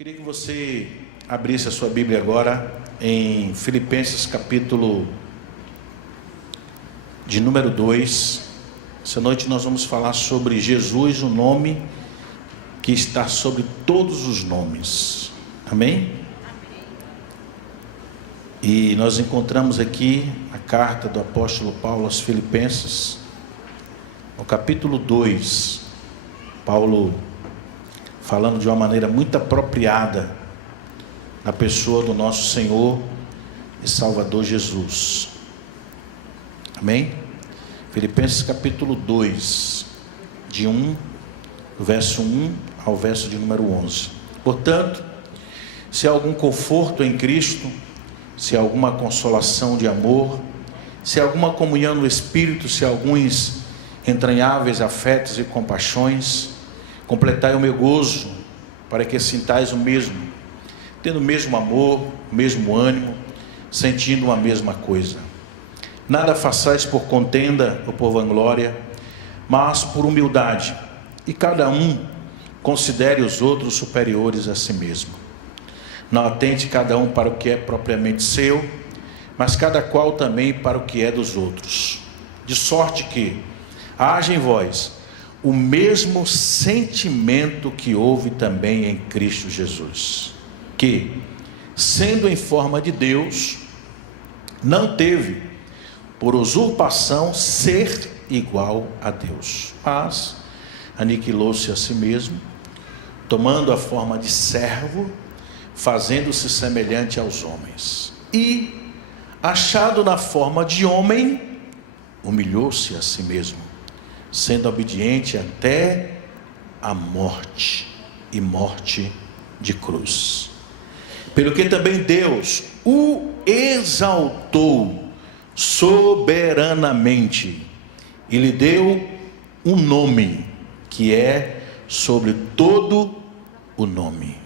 Queria que você abrisse a sua Bíblia agora em Filipenses capítulo de número 2. Essa noite nós vamos falar sobre Jesus, o nome que está sobre todos os nomes. Amém? E nós encontramos aqui a carta do apóstolo Paulo aos Filipenses, no capítulo 2. Paulo falando de uma maneira muito apropriada na pessoa do nosso Senhor e Salvador Jesus. Amém? Filipenses capítulo 2, do verso 1 ao verso de número 11. Portanto, se há algum conforto em Cristo, se há alguma consolação de amor, se há alguma comunhão no Espírito, se há alguns entranháveis afetos e compaixões, completai o meu gozo, para que sintais o mesmo, tendo o mesmo amor, o mesmo ânimo, sentindo uma mesma coisa. Nada façais por contenda ou por vanglória, mas por humildade, e cada um considere os outros superiores a si mesmo. Não atente cada um para o que é propriamente seu, mas cada qual também para o que é dos outros. De sorte que haja em vós o mesmo sentimento que houve também em Cristo Jesus, que, sendo em forma de Deus, não teve por usurpação ser igual a Deus, mas aniquilou-se a si mesmo, tomando a forma de servo, fazendo-se semelhante aos homens, e, achado na forma de homem, humilhou-se a si mesmo, sendo obediente até a morte, e morte de cruz. Pelo que também Deus o exaltou soberanamente, e lhe deu um nome, que é sobre todo o nome,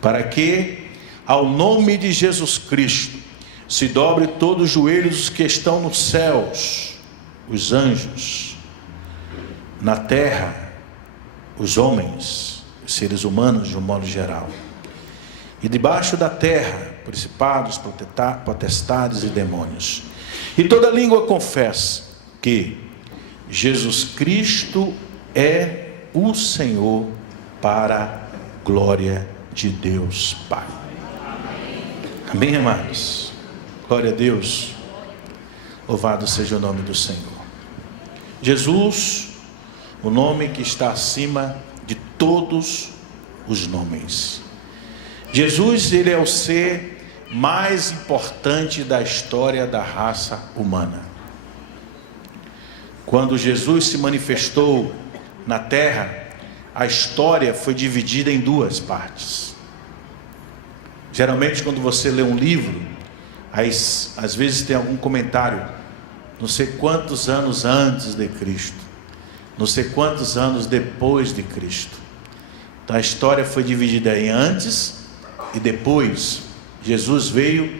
para que ao nome de Jesus Cristo se dobre todos os joelhos que estão nos céus, os anjos, na terra, os homens, os seres humanos de um modo geral, e debaixo da terra, principados, potestades e demônios, e toda língua confessa que Jesus Cristo é o Senhor, para a glória de Deus Pai. Amém, amados? Glória a Deus. Louvado seja o nome do Senhor. Jesus, o nome que está acima de todos os nomes. Jesus, ele é o ser mais importante da história da raça humana. Quando Jesus se manifestou na terra, a história foi dividida em duas partes. Geralmente, quando você lê um livro, às vezes tem algum comentário, não sei quantos anos antes de Cristo, não sei quantos anos depois de Cristo. Então a história foi dividida em antes e depois. Jesus veio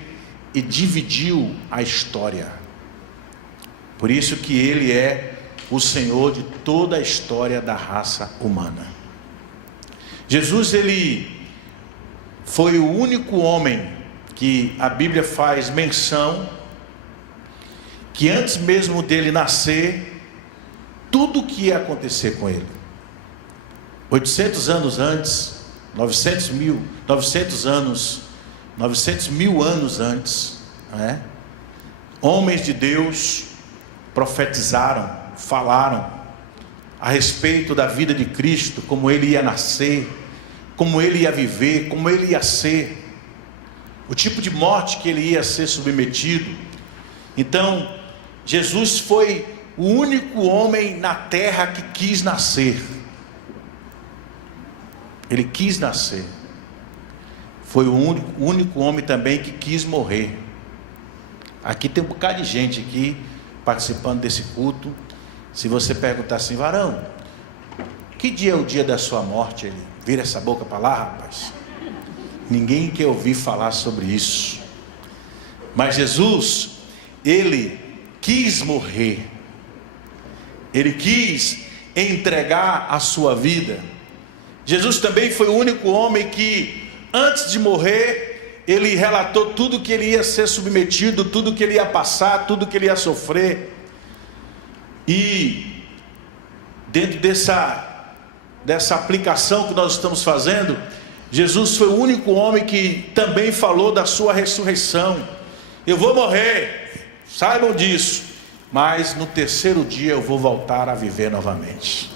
e dividiu a história. Por isso que ele é o Senhor de toda a história da raça humana. Jesus, ele foi o único homem que a Bíblia faz menção que antes mesmo dele nascer, tudo o que ia acontecer com ele, 800 anos antes, 900 mil anos antes, homens de Deus profetizaram, falaram a respeito da vida de Cristo, como ele ia nascer, como ele ia viver, como ele ia ser, o tipo de morte que ele ia ser submetido. Então, Jesus foi o único homem na terra que quis nascer. Ele quis nascer. Foi o único homem também que quis morrer. Aqui tem um bocado de gente aqui participando desse culto. Se você perguntar assim: varão, que dia é o dia da sua morte? Ele vira essa boca para lá, rapaz. Ninguém quer ouvir falar sobre isso. Mas Jesus, ele quis morrer. Ele quis entregar a sua vida. Jesus também foi o único homem que, antes de morrer, ele relatou tudo que ele ia ser submetido, tudo que ele ia passar, tudo que ele ia sofrer. E dentro dessa aplicação que nós estamos fazendo, Jesus foi o único homem que também falou da sua ressurreição. Eu vou morrer, saibam disso, mas no terceiro dia eu vou voltar a viver novamente.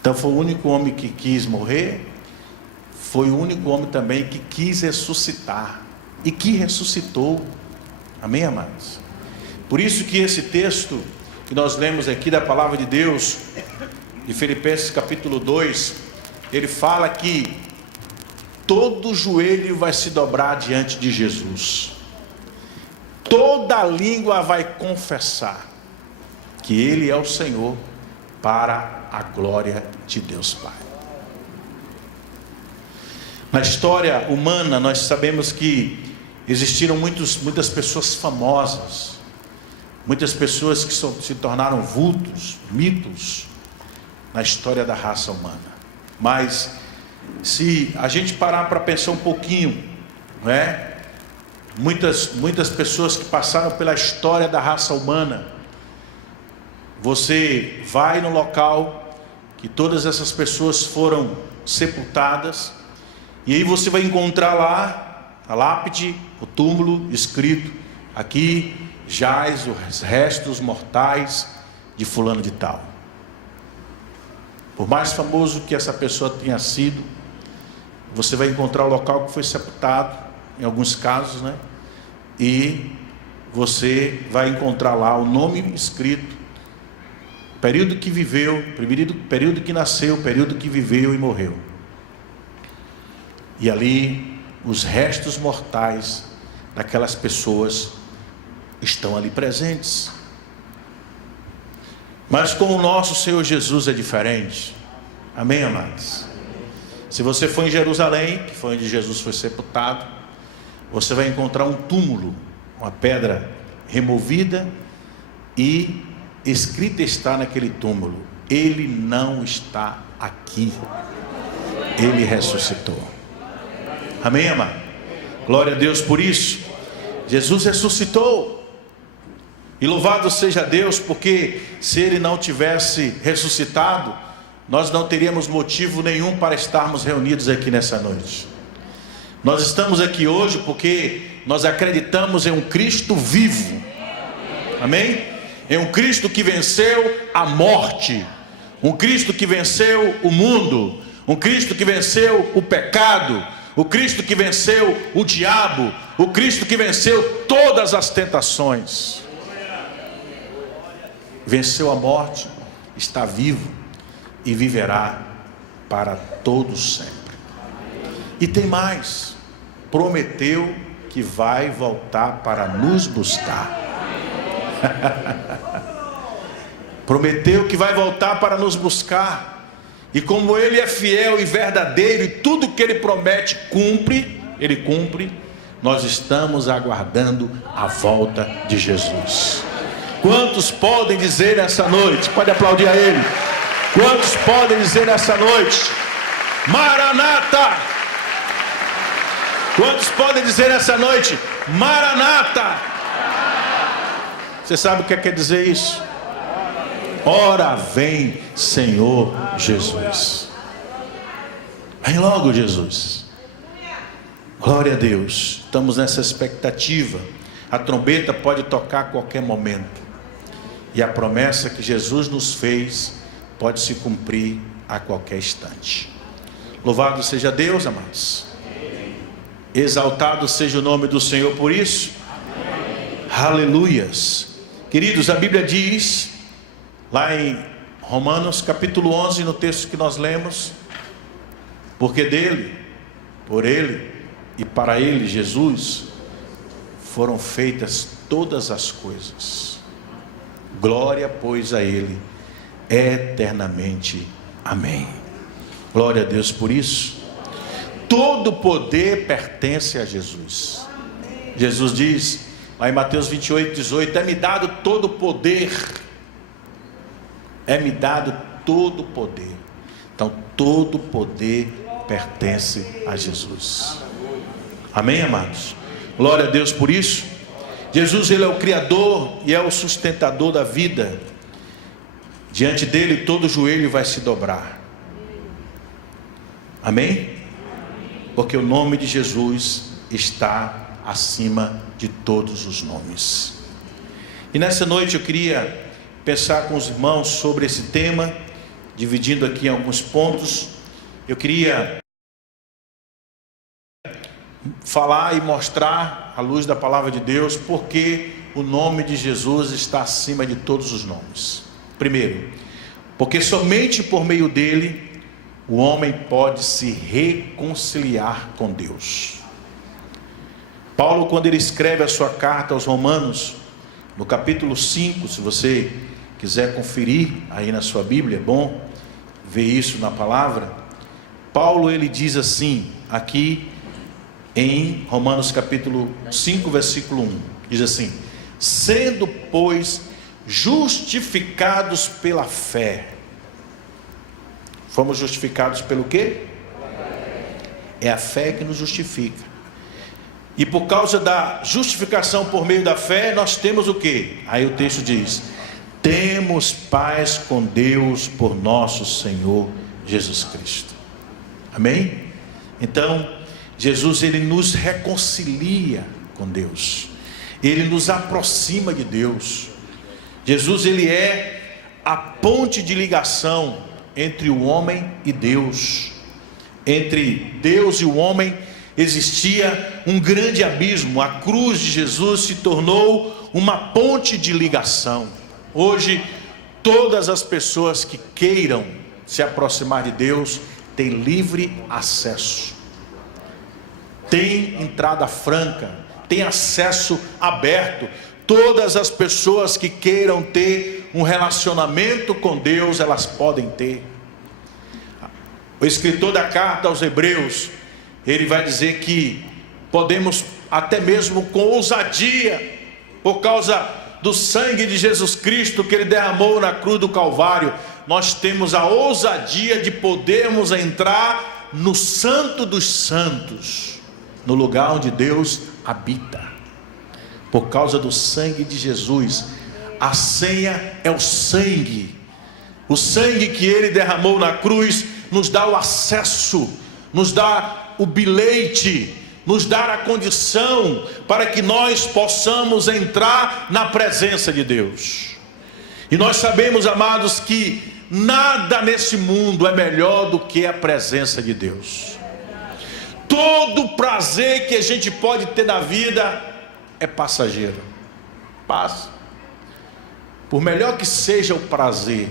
Então foi o único homem que quis morrer, foi o único homem também que quis ressuscitar e que ressuscitou. Amém, amados? Por isso que esse texto que nós lemos aqui da palavra de Deus, de Filipenses capítulo 2, ele fala que todo joelho vai se dobrar diante de Jesus, toda língua vai confessar que Ele é o Senhor, para a glória de Deus Pai. Na história humana nós sabemos que existiram muitas pessoas famosas, muitas pessoas que se tornaram vultos, mitos na história da raça humana. Mas se a gente parar para pensar um pouquinho, não é? Muitas pessoas que passaram pela história da raça humana, você vai no local que todas essas pessoas foram sepultadas, e aí você vai encontrar lá a lápide, o túmulo escrito: aqui jaz os restos mortais de fulano de tal. Por mais famoso que essa pessoa tenha sido, você vai encontrar o local que foi sepultado, em alguns casos, né? E você vai encontrar lá o nome escrito, o período que viveu, período que nasceu, o período que viveu e morreu. E ali os restos mortais daquelas pessoas estão ali presentes. Mas com o nosso Senhor Jesus é diferente. Amém, amados? Se você for em Jerusalém, que foi onde Jesus foi sepultado, você vai encontrar um túmulo, uma pedra removida, e escrito está naquele túmulo: Ele não está aqui, Ele ressuscitou. Amém, amado? Glória a Deus por isso. Jesus ressuscitou. E louvado seja Deus, porque se Ele não tivesse ressuscitado, nós não teríamos motivo nenhum para estarmos reunidos aqui nessa noite. Nós estamos aqui hoje porque nós acreditamos em um Cristo vivo. Amém? Em um Cristo que venceu a morte, um Cristo que venceu o mundo, um Cristo que venceu o pecado, o Cristo que venceu o diabo, o Cristo que venceu todas as tentações. Venceu a morte, está vivo e viverá para todos sempre. E tem mais: prometeu que vai voltar para nos buscar. Prometeu que vai voltar para nos buscar. E como Ele é fiel e verdadeiro, e tudo que Ele promete Ele cumpre, nós estamos aguardando a volta de Jesus. Quantos podem dizer nessa noite? Pode aplaudir a Ele. Quantos podem dizer nessa noite: Maranata? Quantos podem dizer nessa noite: Maranata? Você sabe o que quer dizer isso? Ora vem, Senhor Jesus. Vem logo, Jesus. Glória a Deus. Estamos nessa expectativa. A trombeta pode tocar a qualquer momento. E a promessa que Jesus nos fez pode se cumprir a qualquer instante. Louvado seja Deus, amados. Exaltado seja o nome do Senhor por isso. Aleluias. Queridos, a Bíblia diz, lá em Romanos capítulo 11, no texto que nós lemos: porque dele, por ele e para ele, Jesus, foram feitas todas as coisas. Glória, pois, a Ele eternamente. Amém. Glória a Deus por isso. Todo poder pertence a Jesus. Jesus diz, lá em Mateus 28, 18: é-me dado todo poder. É-me dado todo o poder. Então, todo o poder pertence a Jesus. Amém, amados? Glória a Deus por isso. Jesus, ele é o Criador e é o sustentador da vida. Diante dele, todo joelho vai se dobrar. Amém? Porque o nome de Jesus está acima de todos os nomes. E nessa noite eu queria pensar com os irmãos sobre esse tema, dividindo aqui em alguns pontos. Eu queria falar e mostrar, à luz da palavra de Deus, porque o nome de Jesus está acima de todos os nomes. Primeiro, porque somente por meio dele o homem pode se reconciliar com Deus. Paulo, quando ele escreve a sua carta aos Romanos, no capítulo 5, se você quiser conferir aí na sua Bíblia, é bom ver isso na palavra. Paulo, ele diz assim, aqui em Romanos capítulo 5, versículo 1, diz assim: sendo, pois, justificados pela fé. Fomos justificados pelo quê? É a fé que nos justifica. E por causa da justificação por meio da fé, nós temos o quê? Aí o texto diz: temos paz com Deus por nosso Senhor Jesus Cristo. Amém? Então, Jesus, ele nos reconcilia com Deus. Ele nos aproxima de Deus. Jesus, ele é a ponte de ligação entre o homem e Deus. Entre Deus e o homem existia um grande abismo. A cruz de Jesus se tornou uma ponte de ligação. Hoje, todas as pessoas que queiram se aproximar de Deus têm livre acesso, tem entrada franca, tem acesso aberto. Todas as pessoas que queiram ter um relacionamento com Deus, elas podem ter. O escritor da carta aos Hebreus, ele vai dizer que podemos até mesmo com ousadia, por causa do sangue de Jesus Cristo que ele derramou na cruz do Calvário, nós temos a ousadia de podermos entrar no Santo dos Santos, no lugar onde Deus habita, por causa do sangue de Jesus. A senha é o sangue que ele derramou na cruz nos dá o acesso, nos dá o bilhete, nos dá a condição para que nós possamos entrar na presença de Deus. E nós sabemos, amados, que nada nesse mundo é melhor do que a presença de Deus. Todo prazer que a gente pode ter na vida é passageiro, passa. Por melhor que seja o prazer,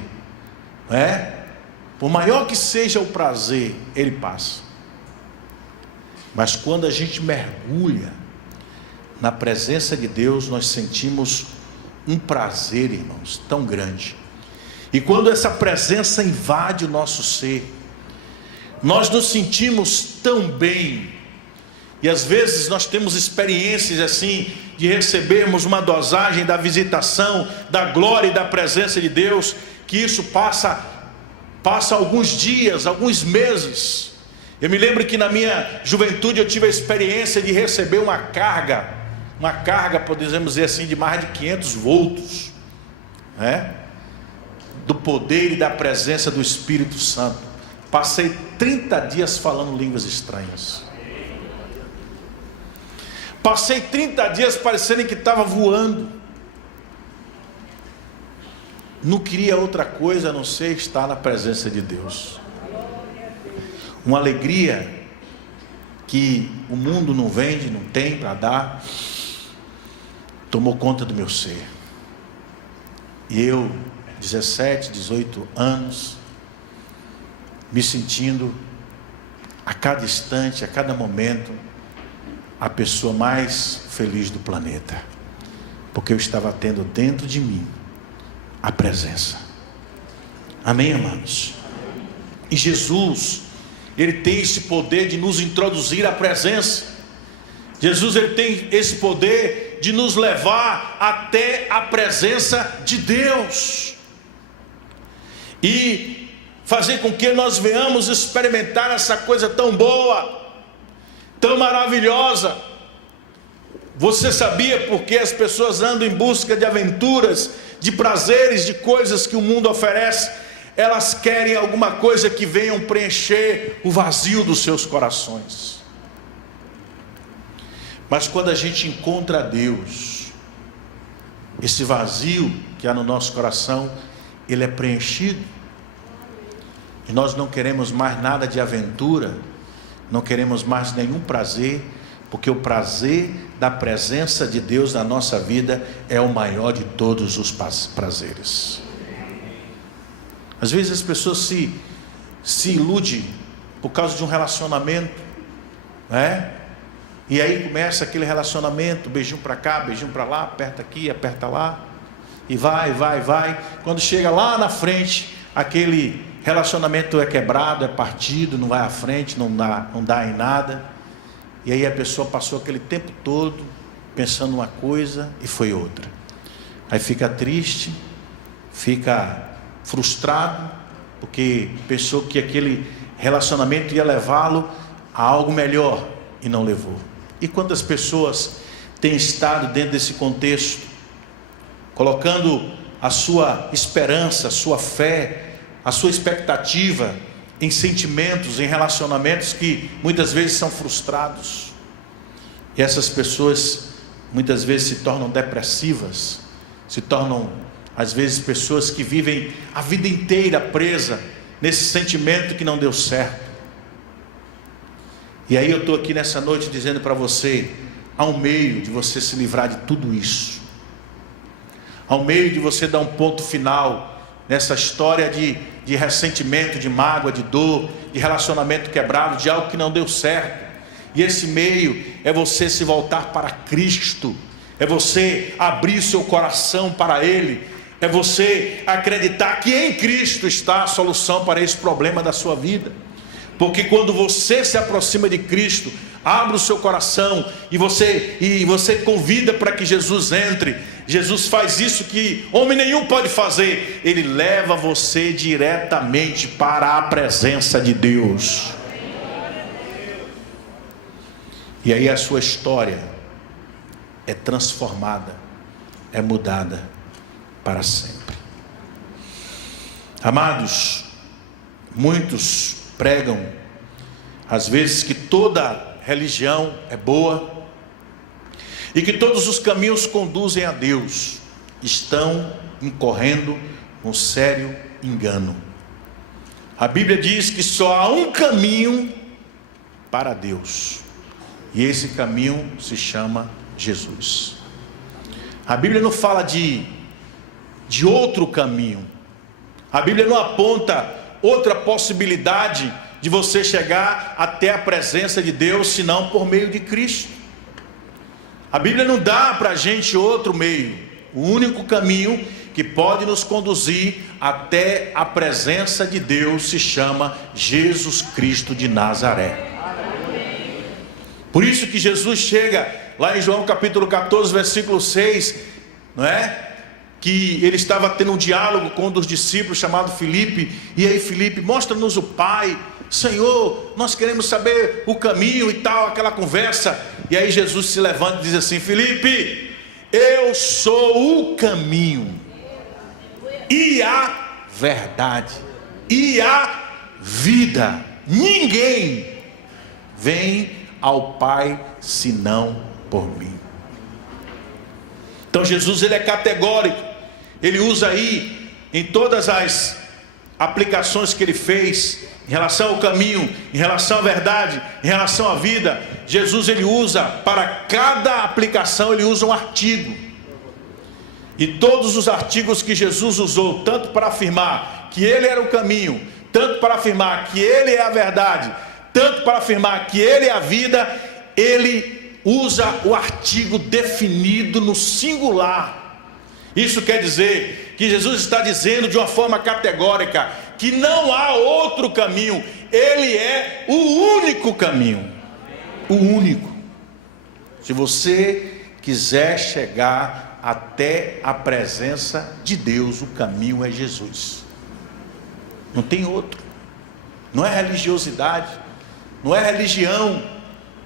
não é? Por maior que seja o prazer, ele passa. Mas quando a gente mergulha na presença de Deus, nós sentimos um prazer, irmãos, tão grande. E quando essa presença invade o nosso ser, nós nos sentimos tão bem. E às vezes nós temos experiências assim, de recebermos uma dosagem da visitação, da glória e da presença de Deus, que isso passa alguns dias, alguns meses. Eu me lembro que na minha juventude eu tive a experiência de receber uma carga, podemos dizer assim, de mais de 500 volts, né? Do poder e da presença do Espírito Santo. Passei 30 dias falando línguas estranhas. Passei 30 dias parecendo que estava voando. Não queria outra coisa a não ser estar na presença de Deus. Uma alegria que o mundo não vende, não tem para dar, tomou conta do meu ser. E eu, 17, 18 anos, me sentindo a cada instante, a cada momento, a pessoa mais feliz do planeta, porque eu estava tendo dentro de mim a presença. Amém, amados? E Jesus, ele tem esse poder de nos introduzir à presença. Jesus, ele tem esse poder de nos levar até a presença de Deus. e fazer com que nós venhamos experimentar essa coisa tão boa, tão maravilhosa. Você sabia por que as pessoas andam em busca de aventuras, de prazeres, de coisas que o mundo oferece? Elas querem alguma coisa que venham preencher o vazio dos seus corações. Mas quando a gente encontra Deus, esse vazio que há no nosso coração, ele é preenchido. E nós não queremos mais nada de aventura, não queremos mais nenhum prazer, porque o prazer da presença de Deus na nossa vida é o maior de todos os prazeres. Às vezes as pessoas se iludem por causa de um relacionamento, né? E aí começa aquele relacionamento, beijinho para cá, beijinho para lá, aperta aqui, aperta lá, e vai. Quando chega lá na frente, aquele relacionamento é quebrado, é partido, não vai à frente, não dá em nada. E aí a pessoa passou aquele tempo todo pensando uma coisa e foi outra. Aí fica triste, fica frustrado, porque pensou que aquele relacionamento ia levá-lo a algo melhor e não levou. E quantas pessoas têm estado dentro desse contexto, colocando a sua esperança, a sua fé, a sua expectativa em sentimentos, em relacionamentos que muitas vezes são frustrados. E essas pessoas muitas vezes se tornam depressivas, se tornam às vezes pessoas que vivem a vida inteira presa nesse sentimento que não deu certo. E aí eu estou aqui nessa noite dizendo para você, há um meio de você se livrar de tudo isso, há um meio de você dar um ponto final nessa história de ressentimento, de mágoa, de dor, de relacionamento quebrado, de algo que não deu certo. E esse meio é você se voltar para Cristo, é você abrir seu coração para Ele, é você acreditar que em Cristo está a solução para esse problema da sua vida. Porque quando você se aproxima de Cristo, abre o seu coração e você convida para que Jesus entre, Jesus faz isso que homem nenhum pode fazer, Ele leva você diretamente para a presença de Deus. E aí a sua história é transformada, é mudada para sempre. Amados, muitos pregam às vezes que toda religião é boa e que todos os caminhos conduzem a Deus. Estão incorrendo num sério engano. A Bíblia diz que só há um caminho para Deus, e esse caminho se chama Jesus. A Bíblia não fala de outro caminho. A Bíblia não aponta outra possibilidade de você chegar até a presença de Deus, senão por meio de Cristo. A Bíblia não dá para a gente outro meio. O único caminho que pode nos conduzir até a presença de Deus se chama Jesus Cristo de Nazaré. Por isso que Jesus chega lá em João capítulo 14, versículo 6, não é? Que ele estava tendo um diálogo com um dos discípulos chamado Filipe, e aí Filipe, mostra-nos o Pai, Senhor, nós queremos saber o caminho e tal, aquela conversa. E aí Jesus se levanta e diz assim: Filipe, eu sou o caminho e a verdade e a vida, ninguém vem ao Pai senão por mim. Então Jesus, ele é categórico. Ele usa aí em todas as aplicações que ele fez em relação ao caminho, em relação à verdade, em relação à vida. Jesus, ele usa para cada aplicação, ele usa um artigo. E todos os artigos que Jesus usou, tanto para afirmar que ele era o caminho, tanto para afirmar que ele é a verdade, tanto para afirmar que ele é a vida, ele usa o artigo definido no singular. Isso quer dizer que Jesus está dizendo de uma forma categórica que não há outro caminho. Ele é o único caminho. O único. Se você quiser chegar até a presença de Deus, o caminho é Jesus. Não tem outro. Não é religiosidade, não é religião,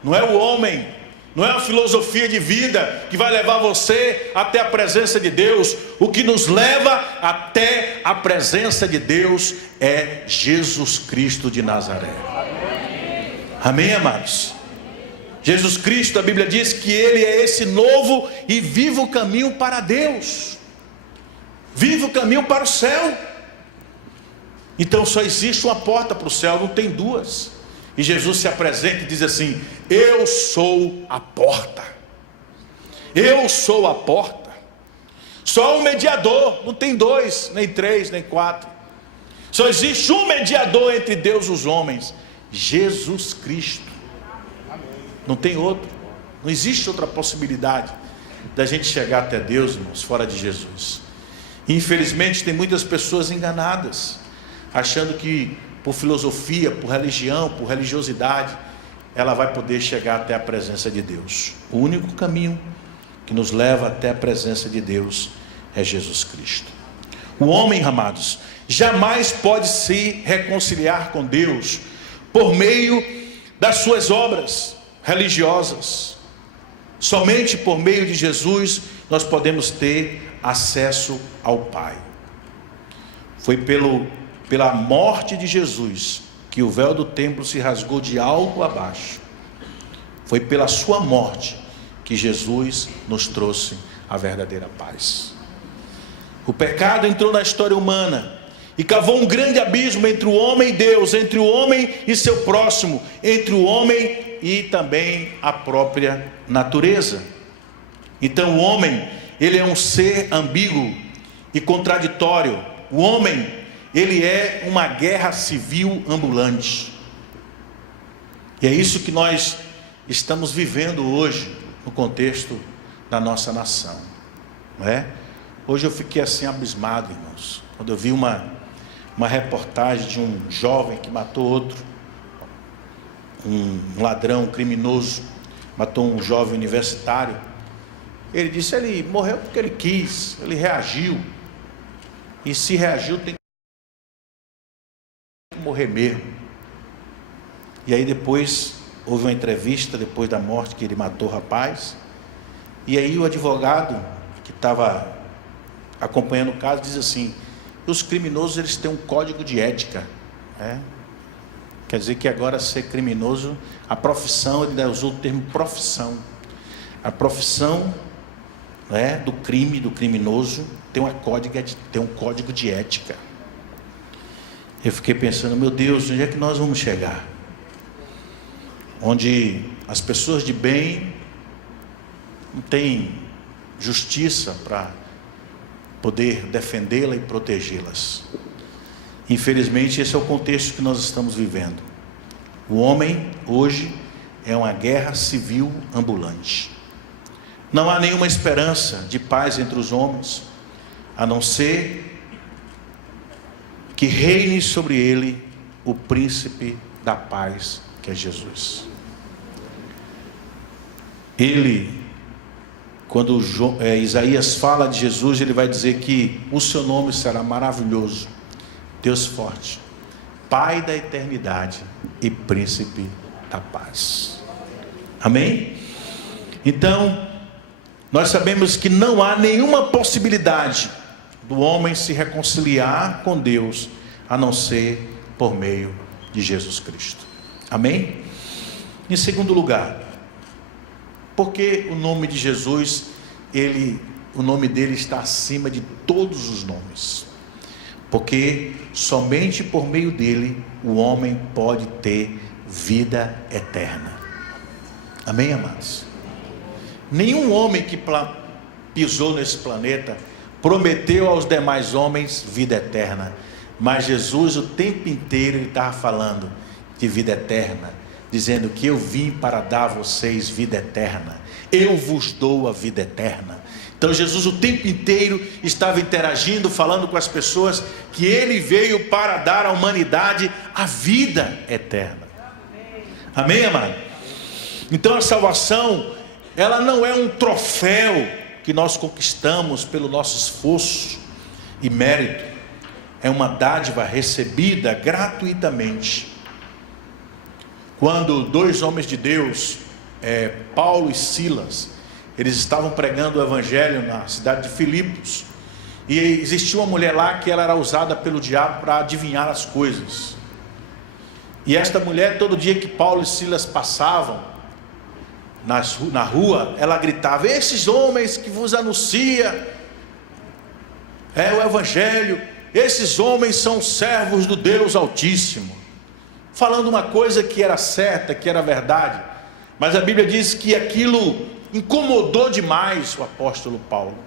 não é o homem, não é a filosofia de vida que vai levar você até a presença de Deus. O que nos leva até a presença de Deus é Jesus Cristo de Nazaré. Amém, amados? Jesus Cristo, a Bíblia diz que Ele é esse novo e vivo caminho para Deus, vivo caminho para o céu. Então só existe uma porta para o céu, não tem duas. E Jesus se apresenta e diz assim: eu sou a porta. Eu sou a porta. Só um mediador, não tem dois, nem três, nem quatro. Só existe um mediador entre Deus e os homens, Jesus Cristo. Não tem outro. Não existe outra possibilidade da gente chegar até Deus, irmãos, fora de Jesus. E, infelizmente tem muitas pessoas enganadas, achando que por filosofia, por religião, por religiosidade, ela vai poder chegar até a presença de Deus. O único caminho que nos leva até a presença de Deus é Jesus Cristo. O homem, amados, jamais pode se reconciliar com Deus por meio das suas obras religiosas. Somente por meio de Jesus nós podemos ter acesso ao Pai. Foi pela morte de Jesus que o véu do templo se rasgou de alto a baixo. Foi pela sua morte que Jesus nos trouxe a verdadeira paz. O pecado entrou na história humana e cavou um grande abismo entre o homem e Deus, entre o homem e seu próximo, entre o homem e também a própria natureza. Então o homem, ele é um ser ambíguo e contraditório. O homem, ele é uma guerra civil ambulante. E é isso que nós estamos vivendo hoje no contexto da nossa nação, não é? Hoje eu fiquei assim abismado, irmãos, quando eu vi uma reportagem de um jovem que matou outro, um ladrão, um criminoso, matou um jovem universitário. Ele disse, ele morreu porque ele quis, ele reagiu, e se reagiu tem que morrer mesmo. E aí depois houve uma entrevista depois da morte que ele matou o rapaz, e aí o advogado que estava acompanhando o caso diz assim: os criminosos, eles têm um código de ética, né? Quer dizer que agora ser criminoso, a profissão, ele usou o termo profissão, a profissão, né, do crime, do criminoso tem um código de ética. Eu fiquei pensando, meu Deus, onde é que nós vamos chegar? Onde as pessoas de bem não têm justiça para poder defendê-la e protegê-las. Infelizmente esse é o contexto que nós estamos vivendo. O homem hoje é uma guerra civil ambulante. Não há nenhuma esperança de paz entre os homens, a não ser que reine sobre ele o príncipe da paz, que é Jesus. Ele, quando Isaías fala de Jesus, ele vai dizer que o seu nome será maravilhoso, Deus forte, Pai da eternidade e príncipe da paz. Amém? Então, nós sabemos que não há nenhuma possibilidade do homem se reconciliar com Deus, a não ser por meio de Jesus Cristo. Amém? Em segundo lugar, porque o nome de Jesus, o nome dele está acima de todos os nomes. Porque somente por meio dele o homem pode ter vida eterna. Amém, amados? Nenhum homem que pisou nesse planeta prometeu aos demais homens vida eterna, mas Jesus o tempo inteiro ele estava falando de vida eterna, dizendo que eu vim para dar a vocês vida eterna, eu vos dou a vida eterna. Então Jesus o tempo inteiro estava interagindo, falando com as pessoas que ele veio para dar à humanidade a vida eterna. Amém, amado? Então a salvação, ela não é um troféu que nós conquistamos pelo nosso esforço e mérito. é uma dádiva recebida gratuitamente. Quando dois homens de Deus, Paulo e Silas, eles estavam pregando o evangelho na cidade de Filipos, e existia uma mulher lá que ela era usada pelo diabo para adivinhar as coisas. E esta mulher, todo dia que Paulo e Silas passavam na rua, ela gritava: esses homens que vos anuncia o evangelho, esses homens são servos do Deus Altíssimo, falando uma coisa que era certa, que era verdade. Mas a Bíblia diz que aquilo incomodou demais o apóstolo Paulo.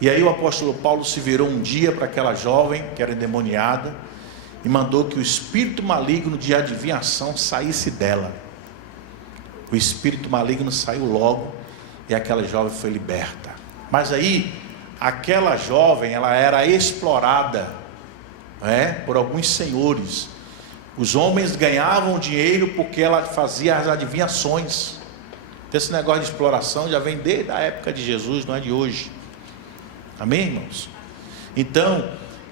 E aí o apóstolo Paulo se virou um dia para aquela jovem que era endemoniada e mandou que o espírito maligno de adivinhação saísse dela. O espírito maligno saiu logo e aquela jovem foi liberta. Mas aí aquela jovem, ela era explorada, por alguns senhores. Os homens ganhavam dinheiro porque ela fazia as adivinhações. Esse negócio de exploração já vem desde a época de Jesus, não é de hoje. Amém, irmãos? Então,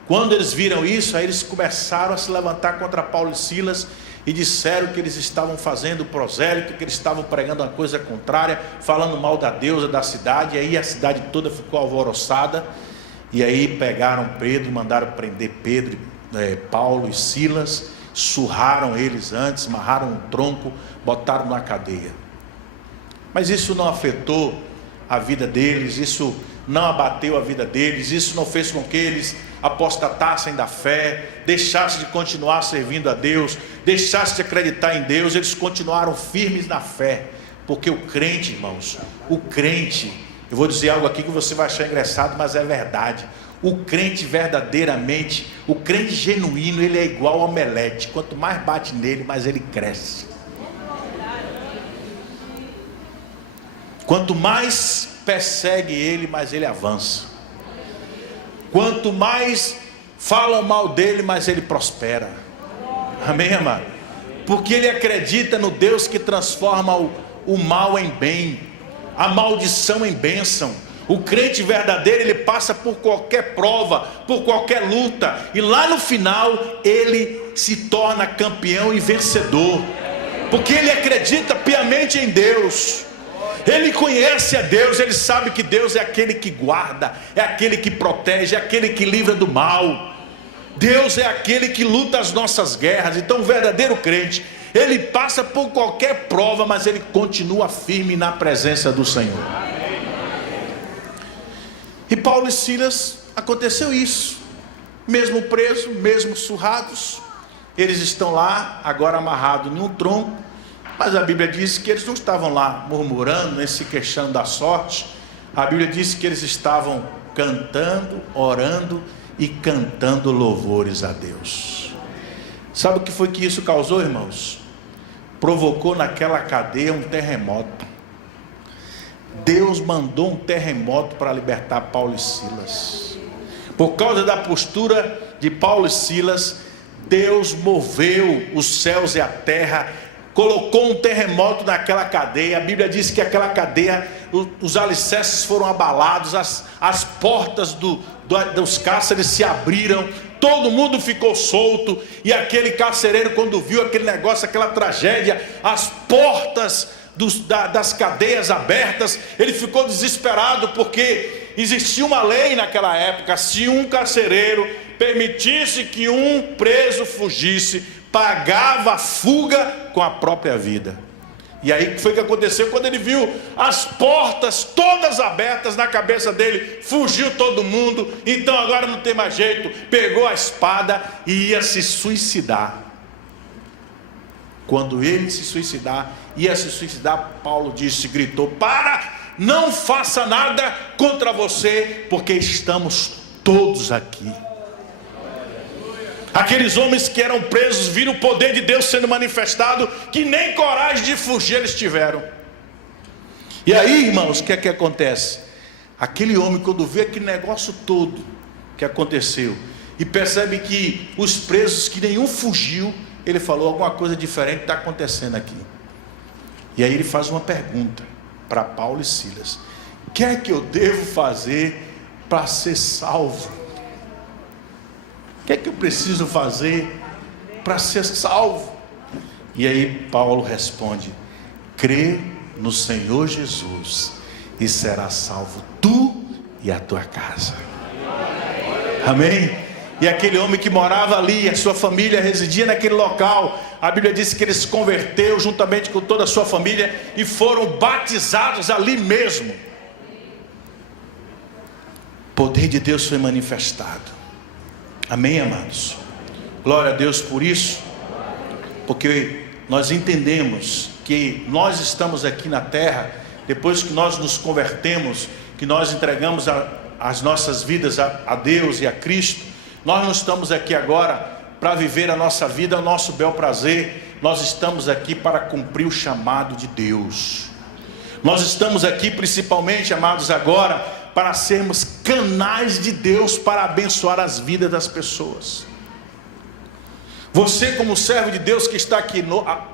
quando eles viram isso, aí eles começaram a se levantar contra Paulo e Silas e disseram que eles estavam fazendo prosélito, que eles estavam pregando uma coisa contrária, falando mal da deusa da cidade. E aí a cidade toda ficou alvoroçada. E aí pegaram Pedro, mandaram prender Pedro, Paulo e Silas, surraram eles antes, amarraram um tronco, botaram na cadeia. Mas isso não afetou a vida deles, isso não abateu a vida deles, isso não fez com que eles apostatassem da fé, deixassem de continuar servindo a Deus, deixassem de acreditar em Deus. Eles continuaram firmes na fé, porque o crente, irmãos, eu vou dizer algo aqui que você vai achar engraçado, mas é verdade. O crente verdadeiramente, o crente genuíno, ele é igual ao omelete. Quanto mais bate nele, mais ele cresce. Quanto mais persegue ele, mais ele avança. Quanto mais falam mal dele, mais ele prospera. Amém, amado? Porque ele acredita no Deus que transforma o mal em bem, a maldição em bênção. O crente verdadeiro, ele passa por qualquer prova, por qualquer luta, e lá no final ele se torna campeão e vencedor, porque ele acredita piamente em Deus. Ele conhece a Deus, ele sabe que Deus é aquele que guarda, é aquele que protege, é aquele que livra do mal. Deus é aquele que luta as nossas guerras. Então o verdadeiro crente, ele passa por qualquer prova, mas ele continua firme na presença do Senhor. E Paulo e Silas, aconteceu isso, mesmo presos, mesmo surrados, eles estão lá, agora amarrados em um tronco. Mas a Bíblia diz que eles não estavam lá murmurando, nem se queixando da sorte. A Bíblia diz que eles estavam cantando, orando e cantando louvores a Deus. Sabe o que foi que isso causou, irmãos? Provocou naquela cadeia um terremoto. Deus mandou um terremoto para libertar Paulo e Silas. Por causa da postura de Paulo e Silas, Deus moveu os céus e a terra, colocou um terremoto naquela cadeia. A Bíblia diz que aquela cadeia, os alicerces foram abalados, as portas dos cárceres se abriram, todo mundo ficou solto. E aquele carcereiro, quando viu aquele negócio, aquela tragédia, as portas das cadeias abertas, ele ficou desesperado, porque existia uma lei naquela época: se um carcereiro permitisse que um preso fugisse, pagava a fuga com a própria vida. E aí foi que aconteceu quando ele viu as portas todas abertas na cabeça dele, fugiu todo mundo. Então agora não tem mais jeito, pegou a espada e ia se suicidar. Quando ele ia se suicidar, Paulo gritou: para, não faça nada contra você, porque estamos todos aqui. Aqueles homens que eram presos viram o poder de Deus sendo manifestado, que nem coragem de fugir eles tiveram. E aí, irmãos, o que é que acontece? Aquele homem, quando vê aquele negócio todo que aconteceu, e percebe que os presos, que nenhum fugiu, ele falou: alguma coisa diferente está acontecendo aqui. E aí ele faz uma pergunta para Paulo e Silas: o que é que eu devo fazer para ser salvo? O que é que eu preciso fazer para ser salvo? E aí Paulo responde: crê no Senhor Jesus e será salvo tu e a tua casa. Amém? E aquele homem que morava ali, a sua família residia naquele local, a Bíblia diz que ele se converteu juntamente com toda a sua família e foram batizados ali mesmo. O poder de Deus foi manifestado. Amém, amados? Glória a Deus por isso, porque nós entendemos que nós estamos aqui na terra, depois que nós nos convertemos, que nós entregamos as nossas vidas a Deus e a Cristo, nós não estamos aqui agora para viver a nossa vida ao nosso bel prazer, nós estamos aqui para cumprir o chamado de Deus. Nós estamos aqui principalmente, amados, agora para sermos canais de Deus para abençoar as vidas das pessoas. Você, como servo de Deus que está aqui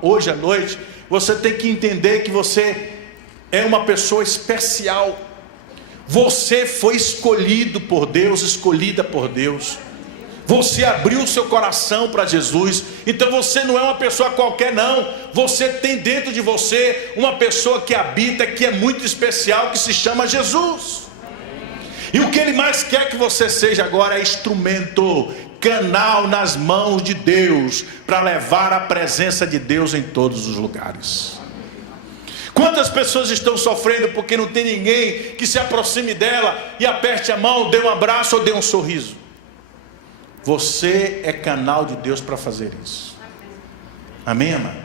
hoje à noite, você tem que entender que você é uma pessoa especial. Você foi escolhido por Deus, escolhida por Deus. Você abriu o seu coração para Jesus. Então você não é uma pessoa qualquer não. Você tem dentro de você uma pessoa que habita, que é muito especial, que se chama Jesus. E o que Ele mais quer que você seja agora é instrumento, canal nas mãos de Deus, para levar a presença de Deus em todos os lugares. Quantas pessoas estão sofrendo porque não tem ninguém que se aproxime dela e aperte a mão, dê um abraço ou dê um sorriso? Você é canal de Deus para fazer isso. Amém, amado?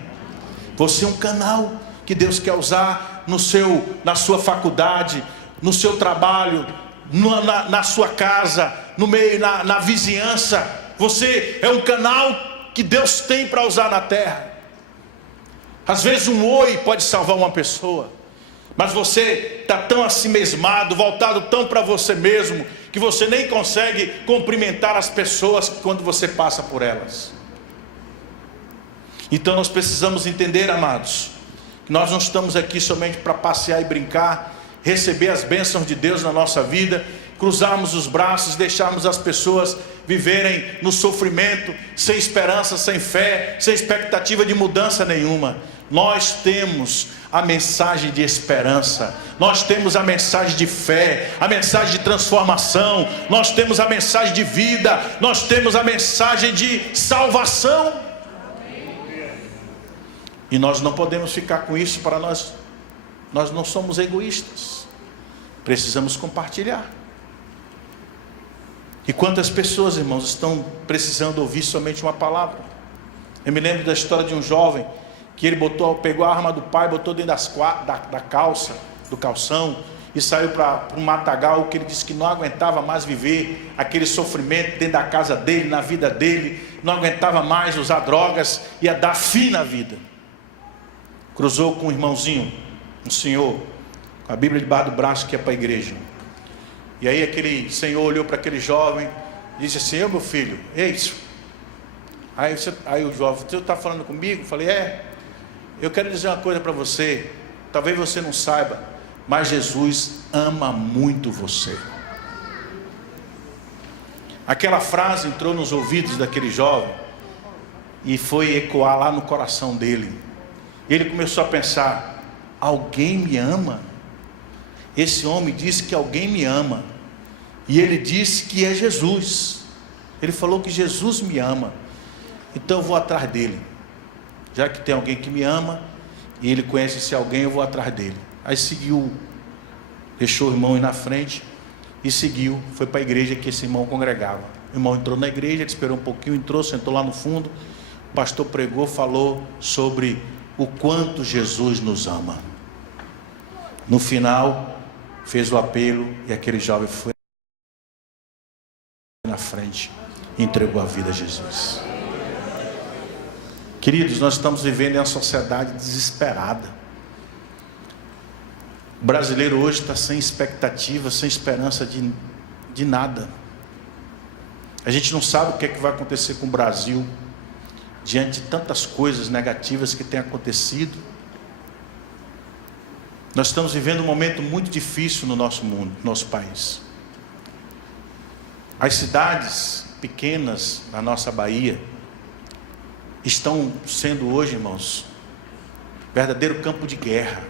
Você é um canal que Deus quer usar na sua faculdade, no seu trabalho, na sua casa, no meio, na vizinhança. Você é um canal que Deus tem para usar na terra. Às vezes um oi pode salvar uma pessoa, mas você está tão assimesmado, voltado tão para você mesmo, que você nem consegue cumprimentar as pessoas quando você passa por elas. Então nós precisamos entender, amados, que nós não estamos aqui somente para passear e brincar, receber as bênçãos de Deus na nossa vida, cruzarmos os braços, deixarmos as pessoas viverem no sofrimento, sem esperança, sem fé, sem expectativa de mudança nenhuma. Nós temos a mensagem de esperança, nós temos a mensagem de fé, a mensagem de transformação, nós temos a mensagem de vida, nós temos a mensagem de salvação. E nós não podemos ficar com isso para nós. Nós não somos egoístas, precisamos compartilhar. E quantas pessoas, irmãos, estão precisando ouvir somente uma palavra? Eu me lembro da história de um jovem que ele pegou a arma do pai, botou dentro da calça, do calção, e saiu para um matagal, que ele disse que não aguentava mais viver aquele sofrimento dentro da casa dele, na vida dele, não aguentava mais usar drogas, ia dar fim na vida. Cruzou com um irmãozinho, um senhor, com a Bíblia debaixo do braço, que é para a igreja. E aí aquele senhor olhou para aquele jovem e disse assim: meu filho, é isso. Aí o jovem: você está falando comigo? Eu falei: eu quero dizer uma coisa para você, talvez você não saiba, mas Jesus ama muito você. Aquela frase entrou nos ouvidos daquele jovem e foi ecoar lá no coração dele. Ele começou a pensar: alguém me ama? Esse homem disse que alguém me ama, e ele disse que é Jesus. Ele falou que Jesus me ama, então eu vou atrás dele. Já que tem alguém que me ama e ele conhece esse alguém, eu vou atrás dele. Aí seguiu, deixou o irmão ir na frente e seguiu, foi para a igreja que esse irmão congregava. O irmão entrou na igreja, ele esperou um pouquinho, entrou, sentou lá no fundo. O pastor pregou, falou sobre o quanto Jesus nos ama. No final, fez o apelo e aquele jovem foi na frente e entregou a vida a Jesus. Queridos, nós estamos vivendo em uma sociedade desesperada. O brasileiro hoje está sem expectativa, sem esperança de nada. A gente não sabe o que é que vai acontecer com o Brasil diante de tantas coisas negativas que têm acontecido. Nós estamos vivendo um momento muito difícil no nosso mundo, no nosso país. As cidades pequenas na nossa Bahia estão sendo hoje, irmãos, verdadeiro campo de guerra.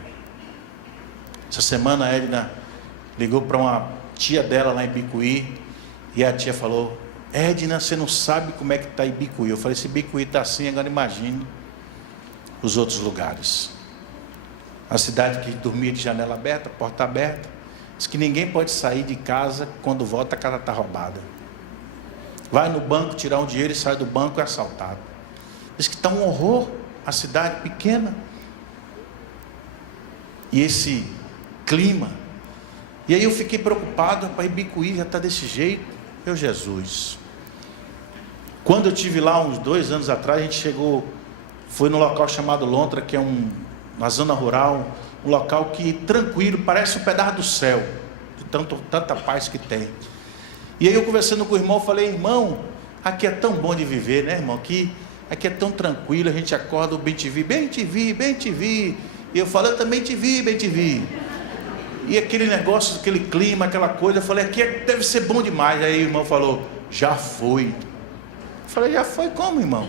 Essa semana a Edna ligou para uma tia dela lá em Bicuí, e a tia falou: Edna, você não sabe como é que está Ibicuí. Eu falei: se Ibicuí está assim, agora imagine os outros lugares. A cidade que dormia de janela aberta, porta aberta. Diz que ninguém pode sair de casa, quando volta a casa está roubada. Vai no banco tirar um dinheiro e sai do banco e é assaltado. Diz que está um horror, a cidade pequena. E esse clima. E aí eu fiquei preocupado, para Ibicuí já está desse jeito. Meu Jesus. Quando eu estive lá uns 2 anos atrás, a gente chegou, foi num local chamado Lontra, que é uma zona rural, um local que tranquilo, parece um pedaço do céu, de tanta paz que tem. E aí eu conversando com o irmão, falei: irmão, aqui é tão bom de viver, né, irmão? Aqui é tão tranquilo, a gente acorda, o bem te vi, bem te vi, bem te vi. E eu falo: eu também te vi, bem te vi. E aquele negócio, aquele clima, aquela coisa, eu falei: aqui deve ser bom demais. Aí o irmão falou: já foi. Eu falei: já foi como, irmão?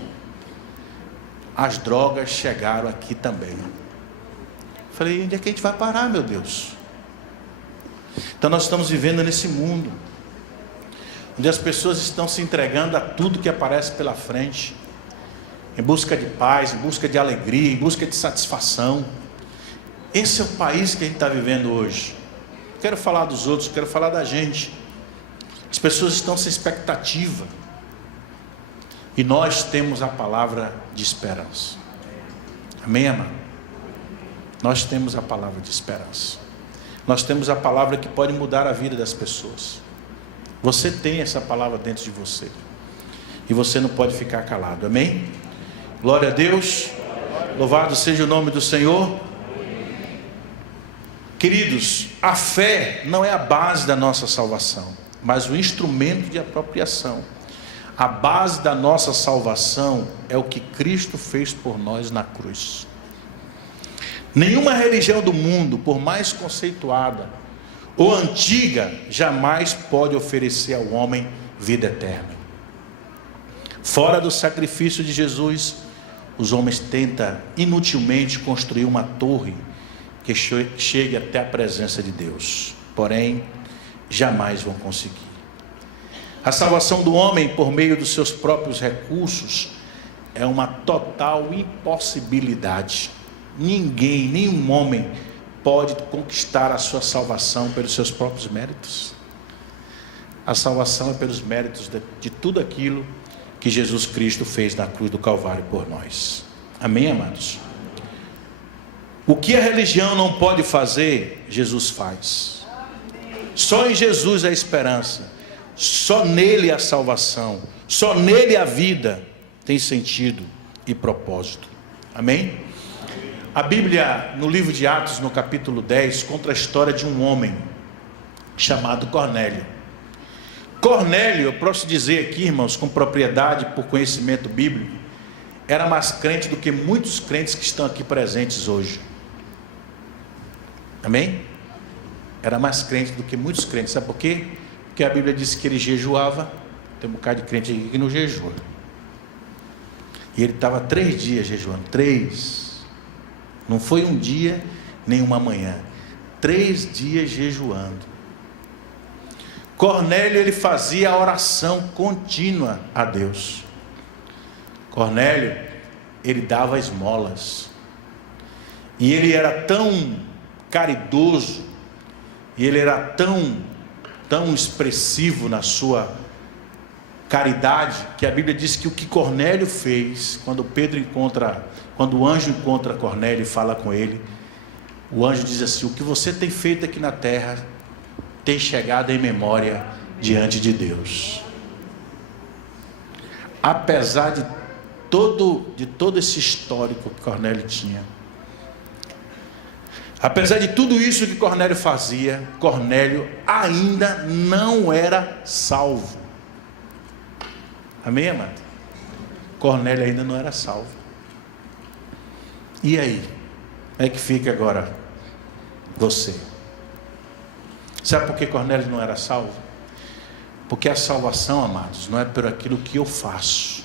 As drogas chegaram aqui também. Eu falei: onde é que a gente vai parar, meu Deus? Então nós estamos vivendo nesse mundo, onde as pessoas estão se entregando a tudo que aparece pela frente, em busca de paz, em busca de alegria, em busca de satisfação. Esse é o país que a gente está vivendo hoje. Quero falar dos outros, quero falar da gente. As pessoas estão sem expectativa. E nós temos a palavra de esperança. Amém, amado? Nós temos a palavra de esperança. Nós temos a palavra que pode mudar a vida das pessoas. Você tem essa palavra dentro de você. E você não pode ficar calado. Amém? Glória a Deus. Louvado seja o nome do Senhor. Queridos, a fé não é a base da nossa salvação, mas o instrumento de apropriação. A base da nossa salvação é o que Cristo fez por nós na cruz. Nenhuma religião do mundo, por mais conceituada ou antiga, jamais pode oferecer ao homem vida eterna. Fora do sacrifício de Jesus, os homens tentam inutilmente construir uma torre que chegue até a presença de Deus, porém jamais vão conseguir. A salvação do homem por meio dos seus próprios recursos é uma total impossibilidade. Ninguém, nenhum homem pode conquistar a sua salvação pelos seus próprios méritos. A salvação é pelos méritos de tudo aquilo que Jesus Cristo fez na cruz do Calvário por nós. Amém, amados? O que a religião não pode fazer, Jesus faz. Só em Jesus a esperança, só nele a salvação, só nele a vida tem sentido e propósito. Amém? A Bíblia, no livro de Atos, no capítulo 10, conta a história de um homem chamado Cornélio. Cornélio, eu posso dizer aqui, irmãos, com propriedade, por conhecimento bíblico, era mais crente do que muitos crentes que estão aqui presentes hoje. Amém? Era mais crente do que muitos crentes. Sabe por quê? Porque a Bíblia diz que ele jejuava. Tem um bocado de crente aqui que não jejua. E ele estava 3 dias jejuando. 3. Não foi um dia, nem uma manhã. 3 dias jejuando. Cornélio, ele fazia a oração contínua a Deus. Cornélio, ele dava esmolas. E ele era tão caridoso, e ele era tão expressivo na sua caridade, que a Bíblia diz que o que Cornélio fez, quando o anjo encontra Cornélio e fala com ele, o anjo diz assim: o que você tem feito aqui na terra tem chegado em memória diante de Deus. Apesar de todo esse histórico que Cornélio tinha, apesar de tudo isso que Cornélio fazia, Cornélio ainda não era salvo. Amém, amado? Cornélio ainda não era salvo. E aí? Como é que fica agora você? Sabe por que Cornélio não era salvo? Porque a salvação, amados, não é por aquilo que eu faço.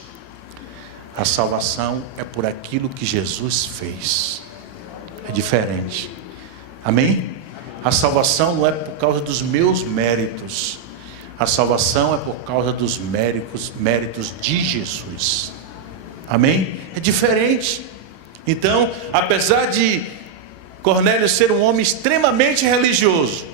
A salvação é por aquilo que Jesus fez. É diferente. Amém? A salvação não é por causa dos meus méritos. A salvação é por causa dos méritos de Jesus. Amém? É diferente. Então, apesar de Cornélio ser um homem extremamente religioso,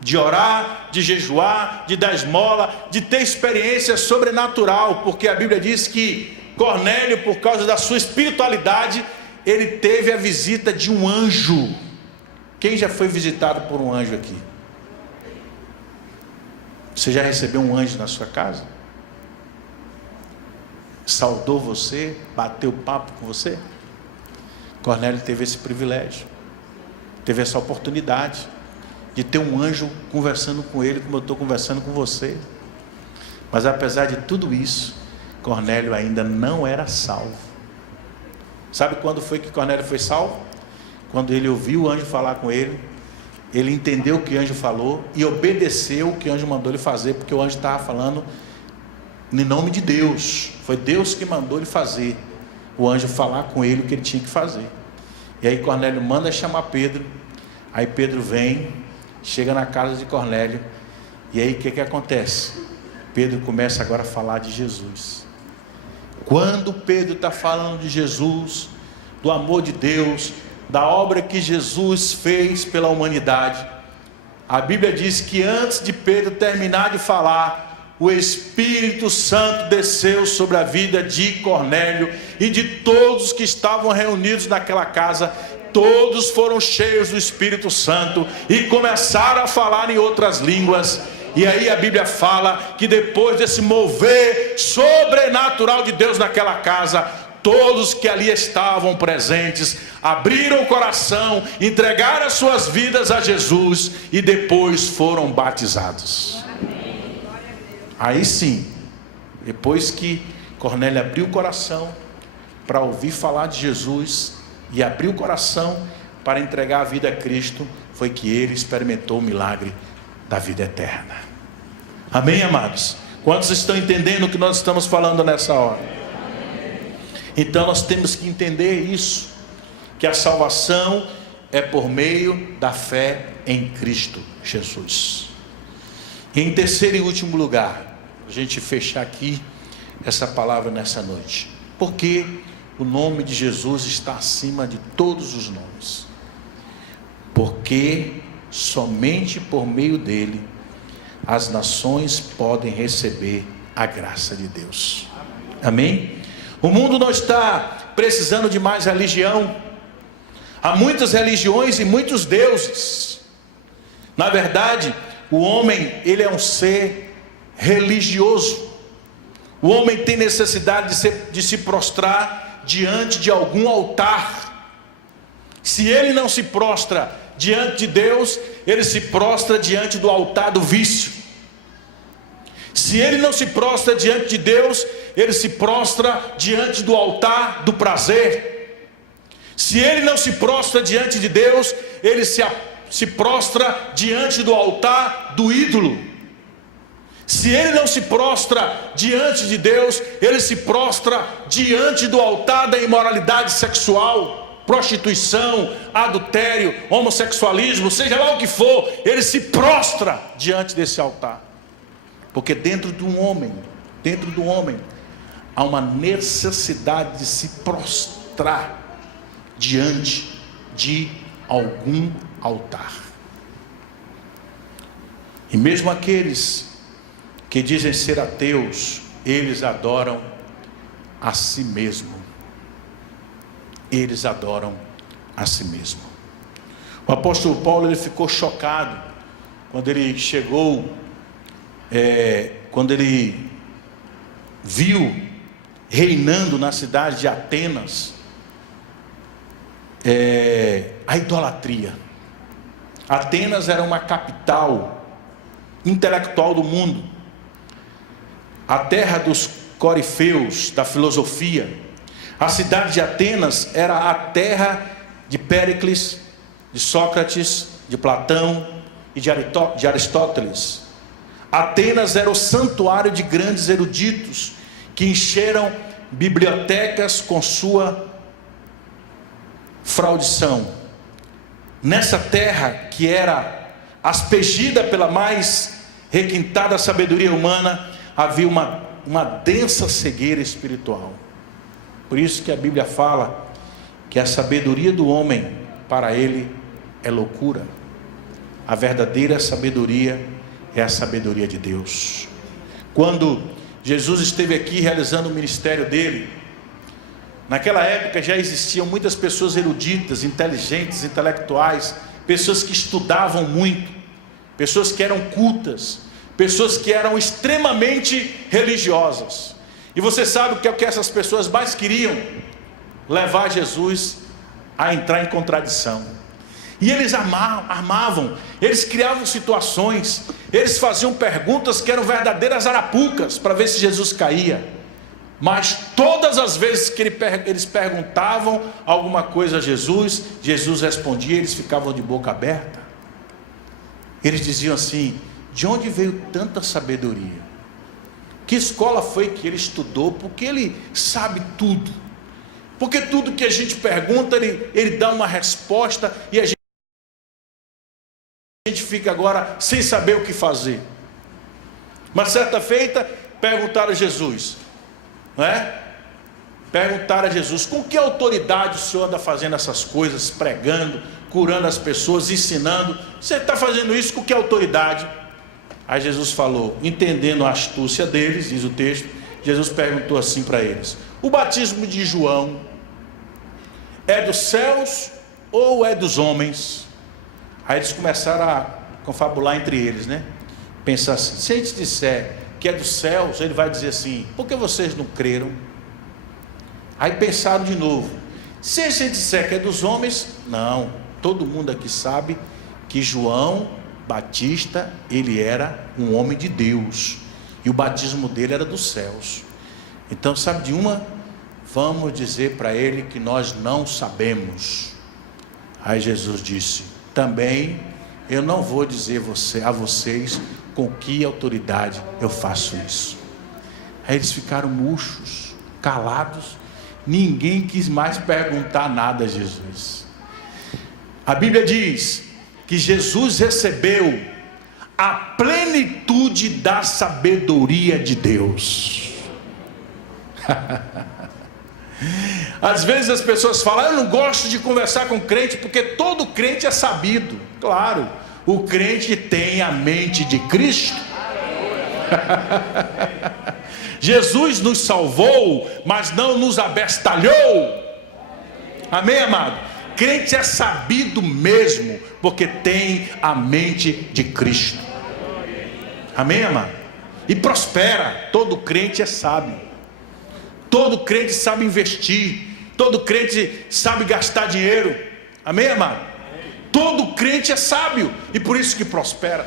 de orar, de jejuar, de dar esmola, de ter experiência sobrenatural, porque a Bíblia diz que Cornélio, por causa da sua espiritualidade, ele teve a visita de um anjo. Quem já foi visitado por um anjo aqui? Você já recebeu um anjo na sua casa? Saudou você? Bateu papo com você? Cornélio teve esse privilégio, teve essa oportunidade de ter um anjo conversando com ele, como eu estou conversando com você. Mas apesar de tudo isso, Cornélio ainda não era salvo. Sabe quando foi que Cornélio foi salvo? Quando ele ouviu o anjo falar com ele, ele entendeu o que o anjo falou e obedeceu o que o anjo mandou ele fazer, porque o anjo estava falando em nome de Deus. Foi Deus que mandou ele fazer, o anjo falar com ele o que ele tinha que fazer. E aí Cornélio manda chamar Pedro. Aí Pedro vem, chega na casa de Cornélio, e aí o que acontece? Pedro começa agora a falar de Jesus. Quando Pedro está falando de Jesus, do amor de Deus, da obra que Jesus fez pela humanidade, a Bíblia diz que antes de Pedro terminar de falar, o Espírito Santo desceu sobre a vida de Cornélio e de todos que estavam reunidos naquela casa. Todos foram cheios do Espírito Santo e começaram a falar em outras línguas. E aí a Bíblia fala que depois desse mover sobrenatural de Deus naquela casa, todos que ali estavam presentes abriram o coração, entregaram as suas vidas a Jesus e depois foram batizados. Aí sim, depois que Cornélio abriu o coração para ouvir falar de Jesus e abriu o coração para entregar a vida a Cristo, foi que ele experimentou o milagre da vida eterna. Amém, amados? Quantos estão entendendo o que nós estamos falando nessa hora? Então nós temos que entender isso, que a salvação é por meio da fé em Cristo Jesus. E em terceiro e último lugar, a gente fechar aqui essa palavra nessa noite, porque o nome de Jesus está acima de todos os nomes, porque somente por meio dele as nações podem receber a graça de Deus. Amém? O mundo não está precisando de mais religião. Há muitas religiões e muitos deuses. Na verdade, o homem, ele é um ser religioso. O homem tem necessidade de se prostrar diante de algum altar. Se ele não se prostra diante de Deus, ele se prostra diante do altar do vício. Se ele não se prostra diante de Deus, ele se prostra diante do altar do prazer. Se ele não se prostra diante de Deus, ele se prostra diante do altar do ídolo. Se ele não se prostra diante de Deus, ele se prostra diante do altar da imoralidade sexual, prostituição, adultério, homossexualismo, seja lá o que for, ele se prostra diante desse altar. Porque dentro do homem, há uma necessidade de se prostrar diante de algum altar. E mesmo aqueles que dizem ser ateus, eles adoram a si mesmo. Eles adoram a si mesmo. O apóstolo Paulo, ele ficou chocado quando ele chegou, quando ele viu reinando na cidade de Atenas a idolatria. Atenas era uma capital intelectual do mundo, a terra dos corifeus da filosofia. A cidade de Atenas era a terra de Péricles, de Sócrates, de Platão e de Aristóteles. Atenas era o santuário de grandes eruditos, que encheram bibliotecas com sua fraudição. Nessa terra que era aspergida pela mais requintada sabedoria humana, havia uma densa cegueira espiritual. Por isso que a Bíblia fala que a sabedoria do homem, para ele, é loucura. A verdadeira sabedoria é a sabedoria de Deus. Quando Jesus esteve aqui realizando o ministério dele, naquela época já existiam muitas pessoas eruditas, inteligentes, intelectuais, pessoas que estudavam muito, pessoas que eram cultas, pessoas que eram extremamente religiosas. E você sabe o que é que essas pessoas mais queriam? Levar Jesus a entrar em contradição. E eles armavam, eles criavam situações, eles faziam perguntas que eram verdadeiras arapucas para ver se Jesus caía. Mas todas as vezes que eles perguntavam alguma coisa a Jesus, Jesus respondia, eles ficavam de boca aberta. Eles diziam assim: de onde veio tanta sabedoria? Que escola foi que ele estudou? Porque ele sabe tudo. Porque tudo que a gente pergunta, ele dá uma resposta e a gente fica agora sem saber o que fazer. Mas certa feita, perguntaram a Jesus, não é? Perguntaram a Jesus: com que autoridade o Senhor anda fazendo essas coisas, pregando, curando as pessoas, ensinando? Você está fazendo isso com que autoridade? Aí Jesus falou, entendendo a astúcia deles, diz o texto, Jesus perguntou assim para eles: o batismo de João é dos céus ou é dos homens? Aí eles começaram a confabular entre eles, né? Pensar assim: se a gente disser que é dos céus, ele vai dizer assim: por que vocês não creram? Aí pensaram de novo: se a gente disser que é dos homens, não, todo mundo aqui sabe que João Batista, ele era um homem de Deus, e o batismo dele era dos céus. Então sabe de uma? Vamos dizer para ele que nós não sabemos. Aí Jesus disse: também eu não vou dizer a vocês com que autoridade eu faço isso. Aí eles ficaram murchos, calados, ninguém quis mais perguntar nada a Jesus. A Bíblia diz que Jesus recebeu a plenitude da sabedoria de Deus. Às vezes as pessoas falam: eu não gosto de conversar com crente, porque todo crente é sabido. Claro, o crente tem a mente de Cristo. Jesus nos salvou, mas não nos abestalhou. Amém, amado? Crente é sabido mesmo, porque tem a mente de Cristo. Amém, amado? E prospera. Todo crente é sábio. Todo crente sabe investir. Todo crente sabe gastar dinheiro. Amém, amado? Todo crente é sábio, e por isso que prospera.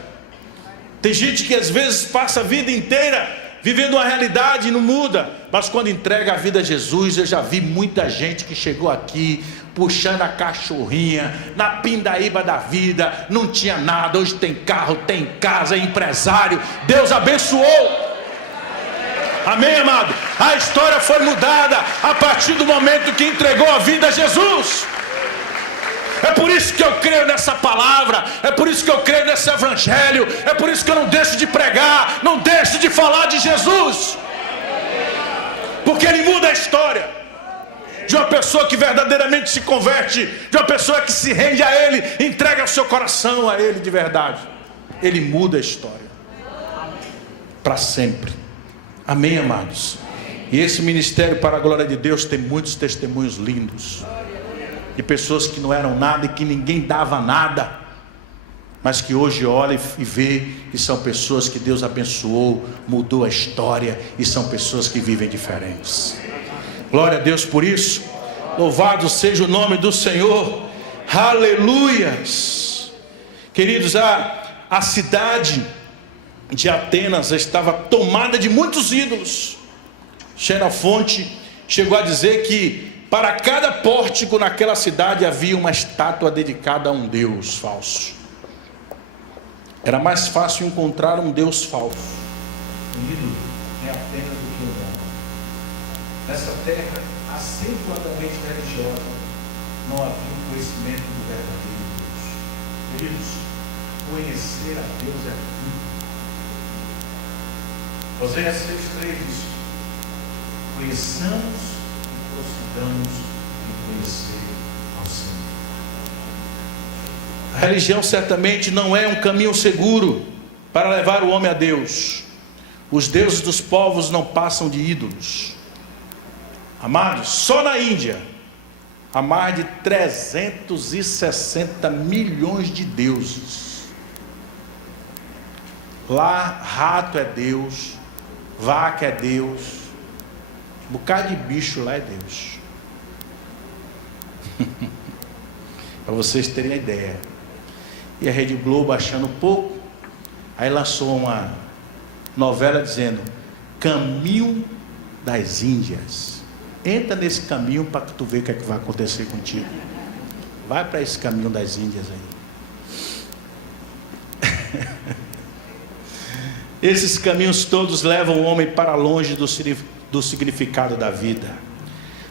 Tem gente que às vezes passa a vida inteira vivendo uma realidade e não muda, mas quando entrega a vida a Jesus, eu já vi muita gente que chegou aqui puxando a cachorrinha, na pindaíba da vida, não tinha nada, hoje tem carro, tem casa, é empresário. Deus abençoou. Amém, amado? A história foi mudada a partir do momento que entregou a vida a Jesus. É por isso que eu creio nessa palavra, é por isso que eu creio nesse evangelho, é por isso que eu não deixo de pregar, não deixo de falar de Jesus, porque ele muda a história de uma pessoa que verdadeiramente se converte, de uma pessoa que se rende a ele, entrega o seu coração a ele de verdade. Ele muda a história para sempre. Amém, amados? E esse ministério, para a glória de Deus, tem muitos testemunhos lindos de pessoas que não eram nada e que ninguém dava nada, mas que hoje olha e vê que são pessoas que Deus abençoou, mudou a história, e são pessoas que vivem diferentes. Glória a Deus por isso. Louvado seja o nome do Senhor. Aleluias. Queridos, a cidade de Atenas estava tomada de muitos ídolos. Xenofonte chegou a dizer que para cada pórtico naquela cidade havia uma estátua dedicada a um deus falso. Era mais fácil encontrar um Deus falso. Um ídolo é apenas do que um homem. Nessa terra, acentuadamente religiosa, não havia um conhecimento do verdadeiro Deus. Queridos, conhecer a Deus é tudo. Oséias 6,3 diz: conheçamos e procedamos em conhecer ao Senhor. A religião certamente não é um caminho seguro para levar o homem a Deus. Os deuses dos povos não passam de ídolos. Amados, só na Índia há mais de 360 milhões de deuses. Lá, rato é Deus, vaca é Deus, um bocado de bicho lá é Deus. Para vocês terem a ideia. E a Rede Globo, achando pouco, aí lançou uma novela dizendo: Caminho das Índias. Entra nesse caminho para que tu veja o que é que vai acontecer contigo. Vai para esse caminho das Índias aí. Esses caminhos todos levam o homem para longe do significado da vida.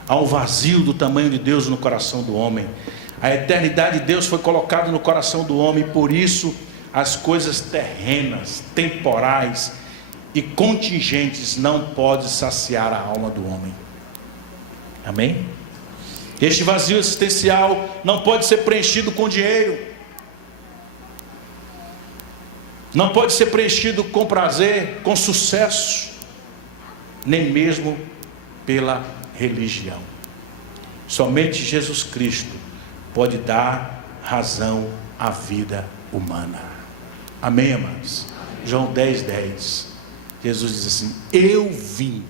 Há um vazio do tamanho de Deus no coração do homem. A eternidade de Deus foi colocada no coração do homem, por isso as coisas terrenas, temporais e contingentes não podem saciar a alma do homem. Amém? Este vazio existencial não pode ser preenchido com dinheiro, não pode ser preenchido com prazer, com sucesso, nem mesmo pela religião. Somente Jesus Cristo pode dar razão à vida humana. Amém, amados? João 10:10. Jesus diz assim: eu vim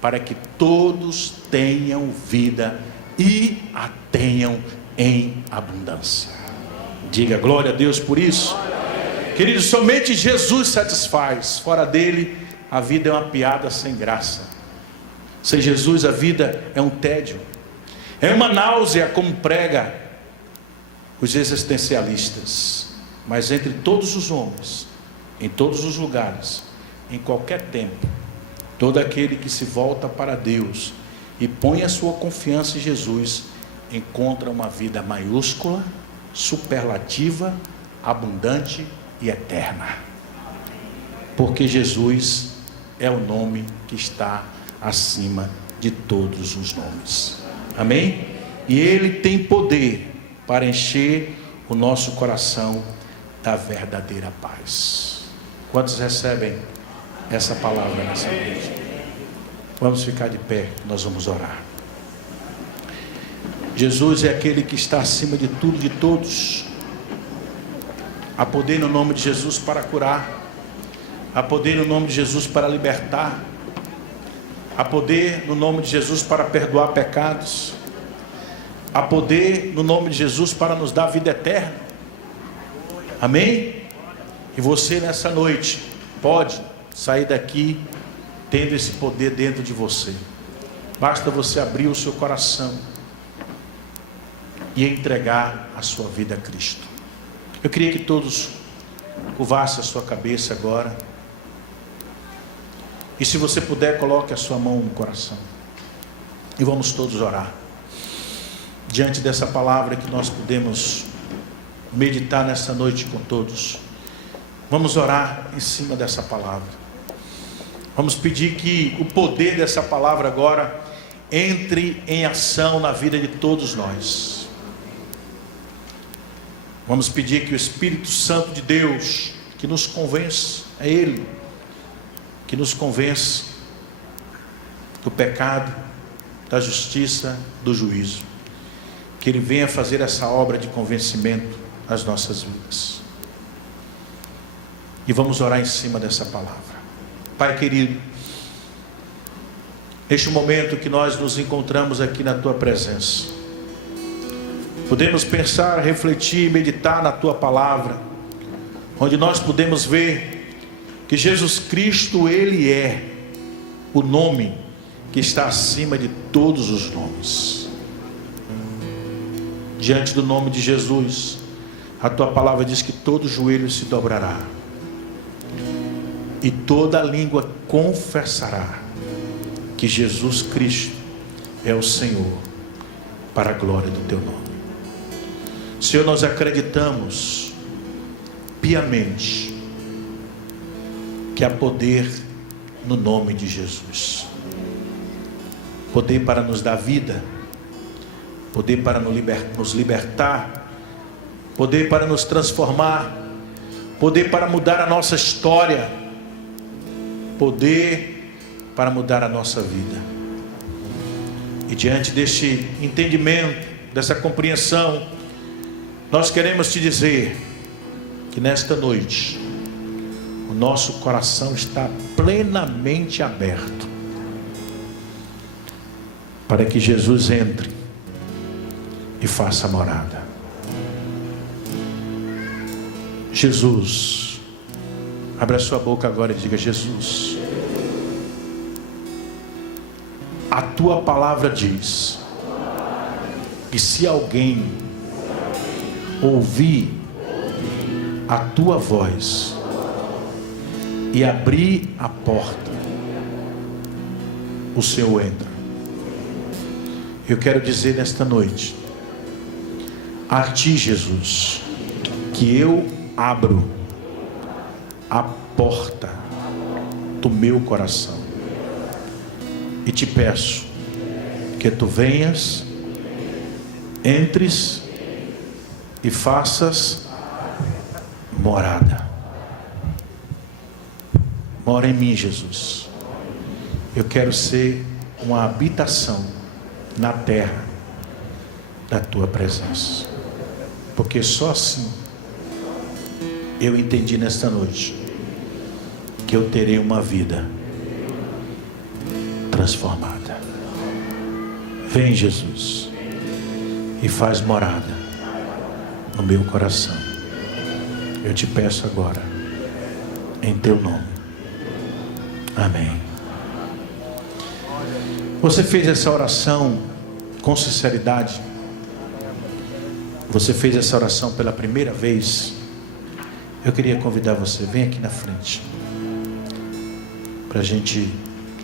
para que todos tenham vida e a tenham em abundância. Diga glória a Deus por isso. Queridos, somente Jesus satisfaz. Fora dele, a vida é uma piada sem graça. Sem Jesus, a vida é um tédio, é uma náusea, como prega os existencialistas. Mas entre todos os homens, em todos os lugares, em qualquer tempo, todo aquele que se volta para Deus e põe a sua confiança em Jesus, encontra uma vida maiúscula, superlativa, abundante e eterna. Porque Jesus é o nome que está acima de todos os nomes. Amém? E Ele tem poder para encher o nosso coração da verdadeira paz. Quantos recebem essa palavra nessa noite? Vamos ficar de pé, nós vamos orar. Jesus é aquele que está acima de tudo e de todos. Há poder no nome de Jesus para curar, há poder no nome de Jesus para libertar, há poder no nome de Jesus para perdoar pecados, há poder no nome de Jesus para nos dar vida eterna. Amém? E você nessa noite pode sair daqui tendo esse poder dentro de você. Basta você abrir o seu coração e entregar a sua vida a Cristo. Eu queria que todos curvassem a sua cabeça agora. E se você puder, coloque a sua mão no coração. E vamos todos orar. Diante dessa palavra que nós podemos meditar nessa noite com todos. Vamos orar em cima dessa palavra. Vamos pedir que o poder dessa palavra agora entre em ação na vida de todos nós. Vamos pedir que o Espírito Santo de Deus, que nos convença, é Ele, que nos convença do pecado, da justiça, do juízo. Que Ele venha fazer essa obra de convencimento nas nossas vidas. E vamos orar em cima dessa palavra. Pai querido, neste momento que nós nos encontramos aqui na Tua presença, podemos pensar, refletir, meditar na Tua palavra, onde nós podemos ver que Jesus Cristo, Ele é o nome que está acima de todos os nomes. Diante do nome de Jesus, a Tua palavra diz que todo joelho se dobrará e toda língua confessará que Jesus Cristo é o Senhor, para a glória do teu nome. Senhor, nós acreditamos piamente que há poder no nome de Jesus. Poder para nos dar vida, poder para nos libertar, poder para nos transformar, poder para mudar a nossa história, poder para mudar a nossa vida. E diante deste entendimento, dessa compreensão, nós queremos te dizer que nesta noite o nosso coração está plenamente aberto para que Jesus entre e faça morada. Jesus, abra a sua boca agora e diga: Jesus, a tua palavra diz que se alguém ouvir a tua voz e abrir a porta, o Senhor entra. Eu quero dizer nesta noite a ti, Jesus, que eu abro a porta do meu coração e te peço que tu venhas, entres e faças morada. Mora em mim, Jesus. Eu quero ser uma habitação na terra da tua presença, porque só assim eu entendi nesta noite que eu terei uma vida transformada. Vem, Jesus, e faz morada no meu coração. Eu te peço agora, em teu nome. Amém. Você fez essa oração com sinceridade? Você fez essa oração pela primeira vez? Eu queria convidar você, vem aqui na frente, para a gente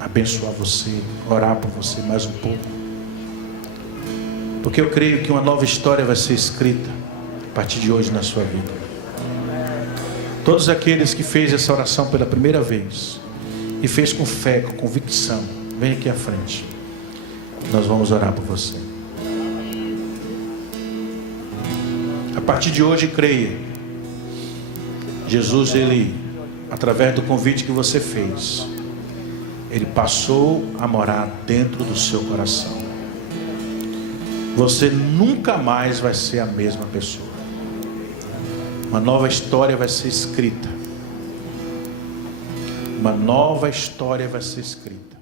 abençoar você, orar por você mais um pouco, porque eu creio que uma nova história vai ser escrita a partir de hoje na sua vida. Todos aqueles que fez essa oração pela primeira vez e fez com fé, com convicção, vem aqui à frente. Nós vamos orar por você. A partir de hoje, creia. Jesus, ele, através do convite que você fez, ele passou a morar dentro do seu coração. Você nunca mais vai ser a mesma pessoa. Uma nova história vai ser escrita. Uma nova história vai ser escrita.